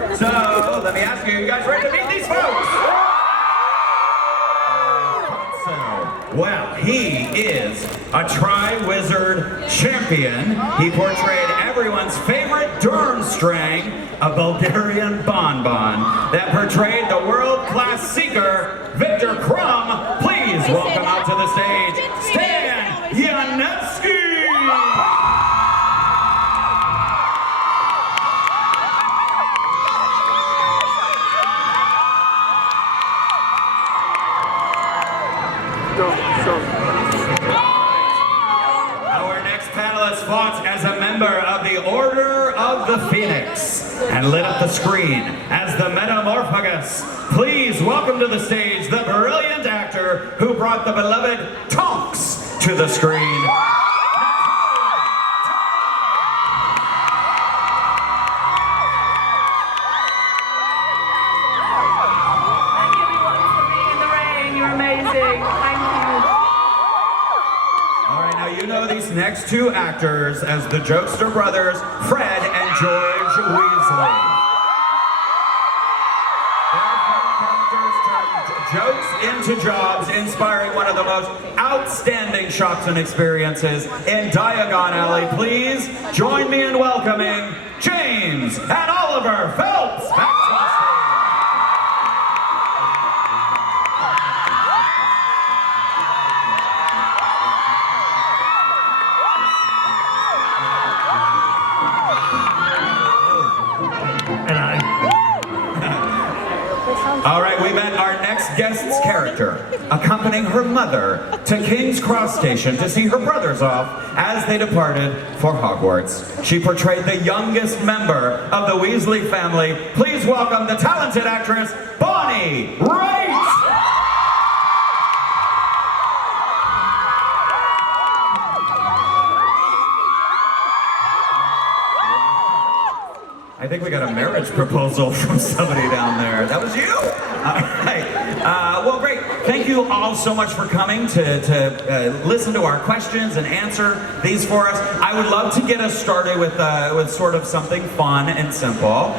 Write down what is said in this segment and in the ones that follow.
So, let me ask you guys ready to meet these folks? Well, he is a Tri-Wizard champion. He portrayed everyone's favorite Durmstrang, a Bulgarian bonbon that portrayed the world-class seeker, Victor Krum. Please welcome out to the stage, Stan Ianevski! Our next panelist fought as a member of the Order of the Phoenix and lit up the screen as the Metamorphagus. Please welcome to the stage the brilliant actor who brought the beloved Tonks to the screen. These next two actors as the Jokester brothers, Fred and George Weasley. Their characters turned jokes into jobs, inspiring one of the most outstanding shocks and experiences in Diagon Alley. Please join me in welcoming James and Oliver Phelps back to the stage. All right, we met our next guest's character, accompanying her mother to King's Cross Station to see her brothers off as they departed for Hogwarts. She portrayed the youngest member of the Weasley family. Please welcome the talented actress, Bonnie Wright! I think we got a marriage proposal from somebody down there. That was you? All right. Well, great. Thank you all so much for coming to listen to our questions and answer these for us. I would love to get us started with sort of something fun and simple.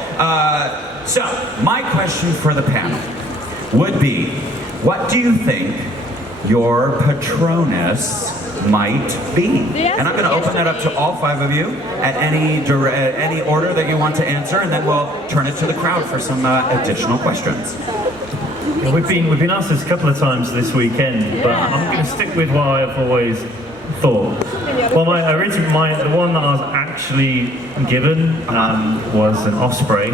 So, my question for the panel would be, what do you think your Patronus might be? And I'm going to open that up to all five of you at any order that you want to answer, and then we'll turn it to the crowd for some additional questions. Yeah, we've been asked this a couple of times this weekend, but I'm going to stick with what I've always thought. Well, the one that I was actually given was an osprey.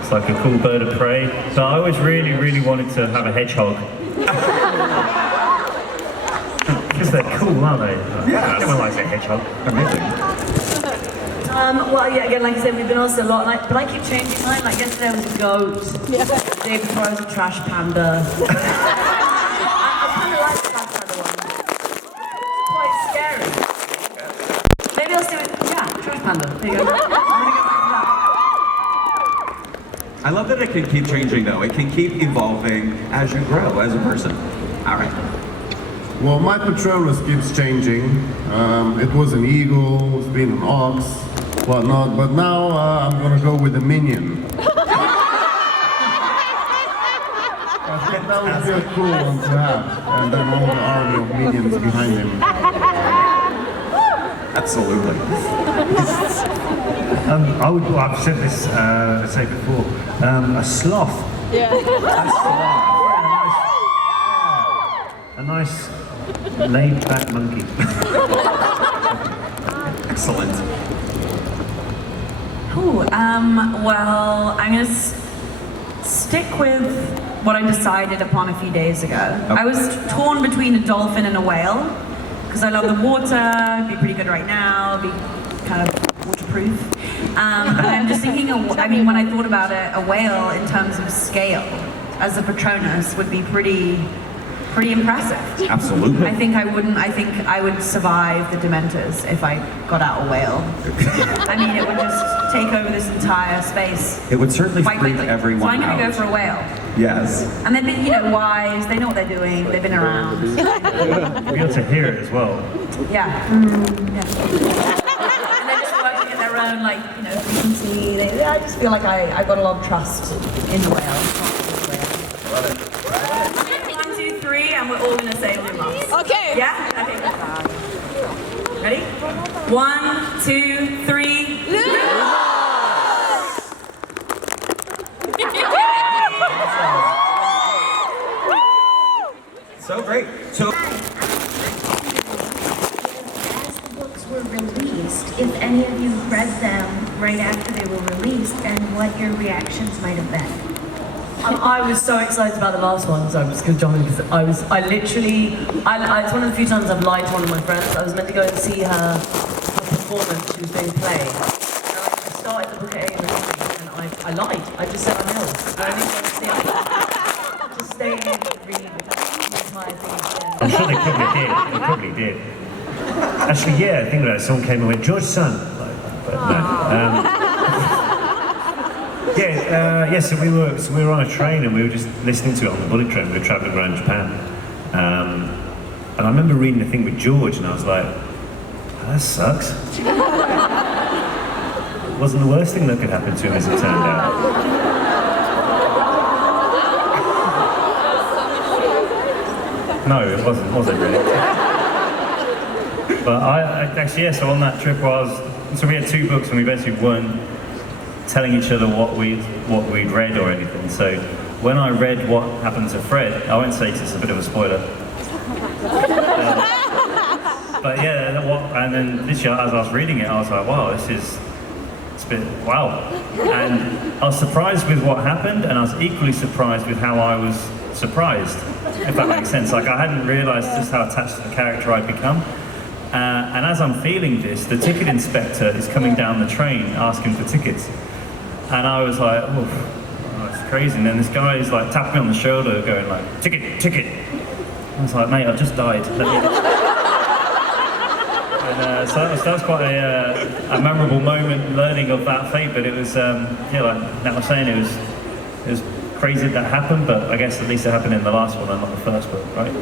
It's like a cool bird of prey. So I always really wanted to have a hedgehog. Because they're cool, aren't they? Yeah. Everyone likes a hedgehog. Amazing. Well, yeah, again, like I said, we've been asked a lot, but I keep changing mine. Like yesterday I was a goat. Yeah. The day before I was a trash panda. I kind of like the trash panda one. It's quite scary. Maybe I'll stick with, trash panda. There you go. I'm gonna go back to that. I love that it can keep changing, though. It can keep evolving as you grow as a person. All right. Well, my Patronus keeps changing. It was an eagle, it's been an ox, whatnot, but now I'm gonna go with a minion. I think that would be a cool one to have, and then all the army of minions behind him. Absolutely. I've said this, before, a sloth. Yeah. A nice laid-back monkey. Excellent. Ooh, well, I'm going to stick with what I decided upon a few days ago. Okay. I was torn between a dolphin and a whale, because I love the water, be pretty good right now, be kind of waterproof. And I'm just thinking, when I thought about it, a whale in terms of scale, as a Patronus, would be pretty impressive. Absolutely. I think I would survive the Dementors if I got out a whale. I mean, it would just take over this entire space. It would certainly quite freak quickly. everyone out. So I'm going to out. go for a whale. Yes. And they've been, wise, they know what they're doing, they've been around. Be able to hear it as well. Yeah. And they're just working at their own, frequency. I just feel like I got a lot of trust in the whale. Love it. 1, 2, 3, and we're all gonna say Lumos. Okay. Yeah? Okay, good. Ready? 1, 2, 3. So great. So. As the books were released, if any of you read them right after they were released, and what your reactions might have been. I was so excited about the last one, so I'm just going to jump in because it's one of the few times I've lied to one of my friends. I was meant to go and see her performance. She was doing a play. And I started the book at 8 in the morning and I lied. I just said I'm ill. I didn't go to see it. Just stay and read the entire thing again. I'm sure they probably did. Actually, yeah, I think about it. Someone came and went, George's son. But no. So we were on a train and we were just listening to it on the bullet train. We were traveling around Japan. And I remember reading the thing with George and I was like, that sucks. It wasn't the worst thing that could happen to him as it turned out. No, it wasn't really. But so on that trip we had 2 books and we basically weren't telling each other what we'd read or anything. So when I read what happened to Fred, I won't say 'cause it's a bit of a spoiler. But yeah, and then this year as I was reading it, I was like, wow, it's a bit, wow. And I was surprised with what happened, and I was equally surprised with how I was surprised, if that makes sense. Like I hadn't realised just how attached to the character I'd become. And as I'm feeling this, the ticket inspector is coming down the train asking for tickets. And I was like, oh, that's crazy. And then this guy is like tapping me on the shoulder going like, ticket, ticket. I was like, mate, I've just died. And so that was quite a memorable moment learning of that fate, but it was, like Nat was saying, it was crazy that happened, but I guess at least it happened in the last one and not the first book, right?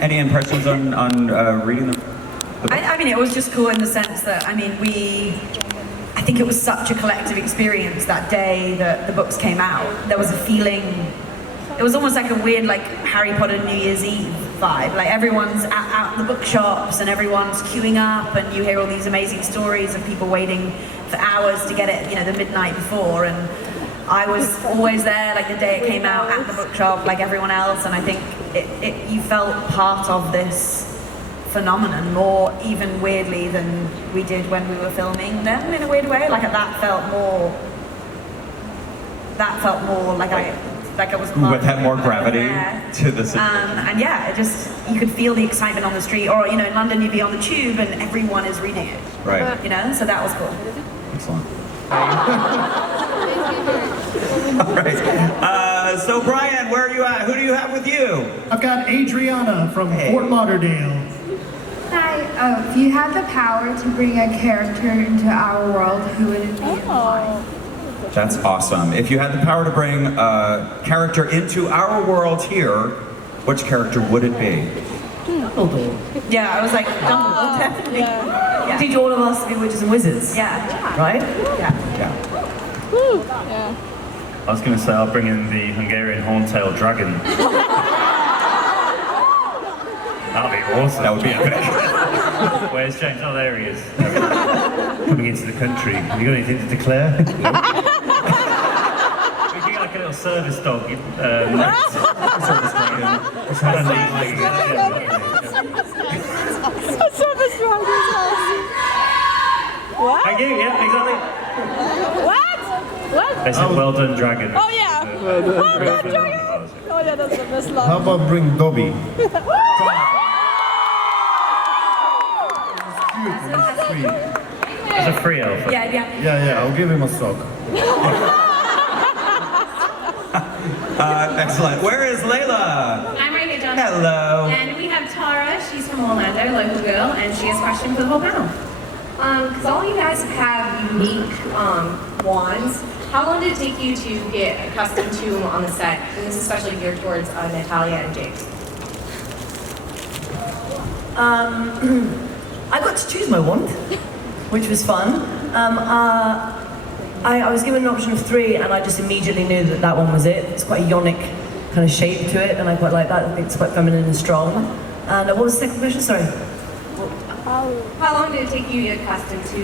Any impressions on reading the book? I mean, it was just cool in the sense that, I think it was such a collective experience that day that the books came out. There was a feeling, it was almost like a weird like Harry Potter New Year's Eve vibe. Like everyone's out in the bookshops and everyone's queuing up and you hear all these amazing stories of people waiting for hours to get it, the midnight before. And I was always there like the day it came out at the bookshop like everyone else, and I think you felt part of this phenomenon more even weirdly than we did when we were filming them in a weird way. Like that felt more like I was part had more of it. gravity Yeah. to the situation. And yeah, it just, you could feel the excitement on the street, or in London you'd be on the tube and everyone is reading it. Right. So that was cool. Excellent. All right. So Brian, where are you at? Who do you have with you? I've got Adriana from Fort Lauderdale. Hi, if you had the power to bring a character into our world, who would it be and why? That's awesome. If you had the power to bring a character into our world here, which character would it be? Dumbledore. Yeah, I was like, Dumbledore, definitely. Yeah. Teach all of us to be witches and wizards. Yeah. Right? Yeah. I was going to say I'll bring in the Hungarian horntail dragon. That'd be awesome. That would be epic. Where's James? Oh, there he is. Coming into the country. Have you got anything to declare? We can get like a little service dog. Service dragon. Service dragon's house. What? Thank you, yeah, exactly. What? What? They said, well done, dragon. Oh yeah. Well done, dragon. Oh yeah, that's the best How line. about bring Dobby? It's a free elf. Yeah. Yeah, I'll give him a sock. Excellent. Where is Layla? I'm right here, John. Hello. And we have Tara. She's from Orlando, local girl, and she has a question for the whole panel. Because all you guys have unique wands. How long did it take you to get accustomed to them on the set? And this is especially geared towards Natalia and James. I got to choose my wand, which was fun. I was given an option of 3, and I just immediately knew that that one was it. It's quite a yonic kind of shape to it, and I quite like that. I think it's quite feminine and strong. And what was the second question? Sorry. How long did it take you to get accustomed to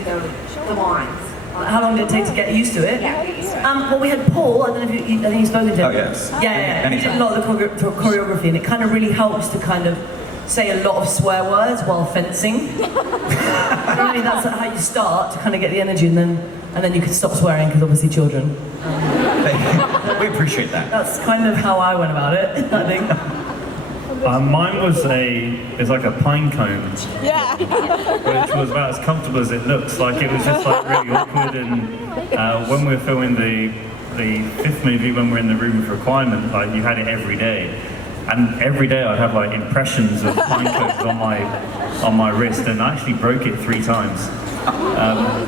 the wands? How long did it take to get used to it? Yeah, get used to it. Well, we had Paul. I don't know if I think you've spoken to him. Oh, yes. Yeah. He did a lot of the choreography, and it kind of really helps to kind of say a lot of swear words while fencing. I mean, that's how you start to kind of get the energy, and then you can stop swearing because obviously children. We appreciate that. That's kind of how I went about it, I think. Mine was like a pine cone, Yeah. which was about as comfortable as it looks. Like it was just like really awkward. And when we were filming the 5th movie, when we were in the room of requirement, like you had it every day, and every day I'd have like impressions of pine cones on my wrist, and I actually broke it 3 times.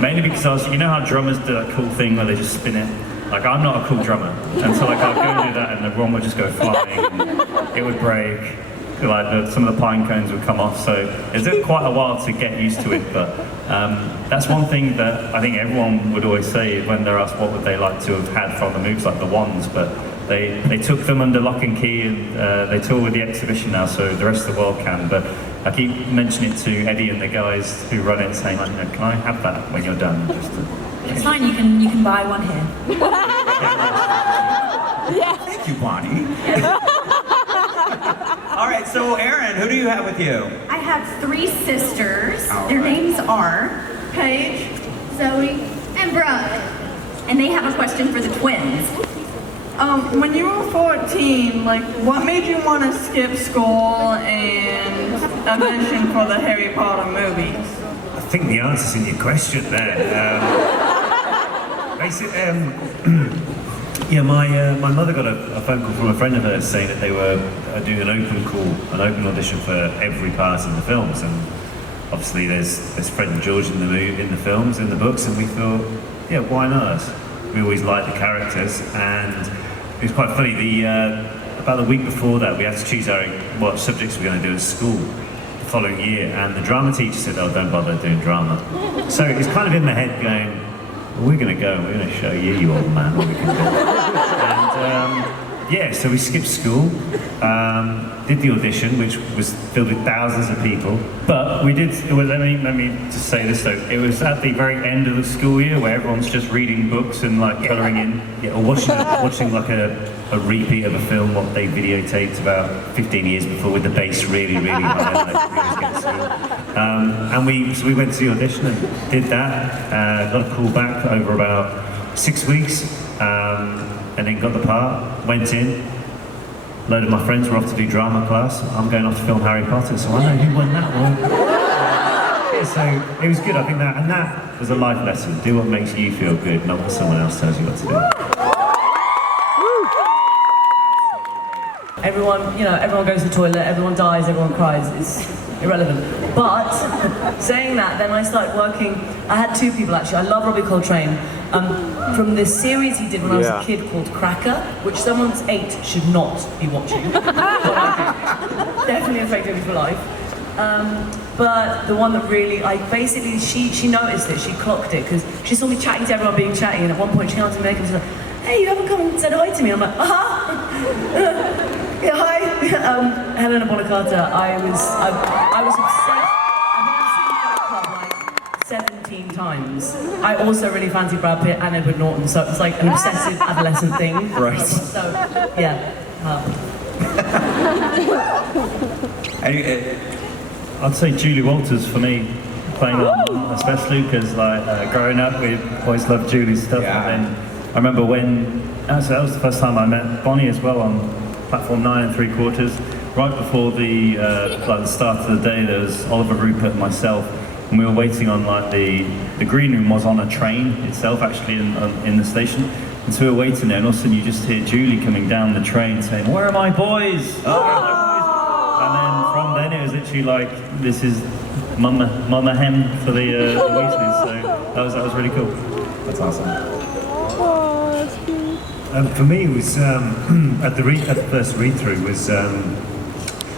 Mainly because you know how drummers do that cool thing where they just spin it. Like I'm not a cool drummer, and so like I'd go and do that, and the one would just go flying, and it would break. Like some of the pine cones would come off, so it took quite a while to get used to it. But that's one thing that I think everyone would always say when they're asked what would they like to have had from the moves, like the wands. But they took them under lock and key, and they tour with the exhibition now, so the rest of the world can. But I keep mentioning it to Eddie and the guys who run it, saying like, you know, can I have that when you're done? It's fine, you can buy one here. Yeah. Thank you, Bonnie. All right, so Erin, who do you have with you? I have 3 sisters. All Their right. names are Paige, Zoe, and Brooke. And they have a question for the twins. When you were 14, like, what made you want to skip school and audition for the Harry Potter movies? I think the answer's in your question there. Yeah, my mother got a phone call from a friend of hers saying that they were doing an open audition for every part in the films, and obviously there's Fred and George in the films, in the books, and we thought, yeah, why not? We always liked the characters, and it was quite funny. About the week before that, we had to choose what subjects we were going to do at school the following year, and the drama teacher said, "Oh, don't bother doing drama." So it's kind of in my head going, well, we're going to go and we're going to show you old man, what we can do. And yeah, so we skipped school, did the audition, which was filled with thousands of people. But we did, let me just say this though, it was at the very end of the school year where everyone's just reading books and like colouring in, or watching like a repeat of a film what they videotaped about 15 years before with the bass really, really high. And we went to the audition and did that, got a call back over about 6 weeks, and then got the part, went in. A load of my friends were off to do drama class. I'm going off to film Harry Potter, so I know who won that one. Yeah, so it was good, I think that was a life lesson. Do what makes you feel good, not what someone else tells you what to do. Everyone goes to the toilet, everyone dies, everyone cries. It's irrelevant. But saying that, then I started working. I had 2 people actually. I love Robbie Coltrane. From this series he did when I was a kid called Cracker, which someone's 8 should not be watching. Definitely affected me for life. But the one that really, she noticed it, she clocked it, because she saw me chatting to everyone, being chatty, and at one point she came up to me and was like, "Hey, you haven't come and said hi to me." I'm like, yeah, hi. Helena Bonham Carter. I was obsessed. I think I've seen Fight Club like 17 times. I also really fancy Brad Pitt and Edward Norton, so it's like an obsessive adolescent thing. Right. So, yeah. I'd say Julie Walters for me, playing on, especially because like growing up we always loved Julie's stuff. Yeah. And then I remember that was the first time I met Bonnie as well on platform 9 3/4. Right before the start of the day, there was Oliver, Rupert and myself, and we were waiting on the green room was on a train itself actually in the station. And so we were waiting there, and all of a sudden you just hear Julie coming down the train saying, "Where are my boys? Where are my boys?" And then from then it was literally like, this is Mama Hem for the Weasleys, so that was really cool. That's awesome. Oh, that's cute. For me, it was at the first read-through was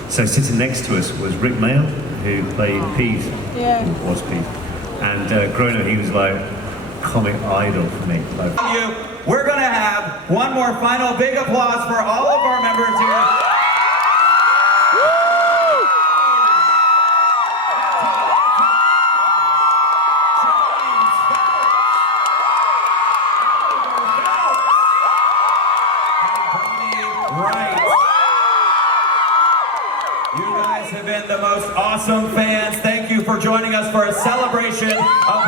so sitting next to us was Rick Mail, who played Pete, Yeah. was Pete, and growing up he was like comic idol for me. Like, We're going to have one more final big applause for all of our members here. Wright. You guys have been the most awesome fans. Thank you for joining us for a celebration of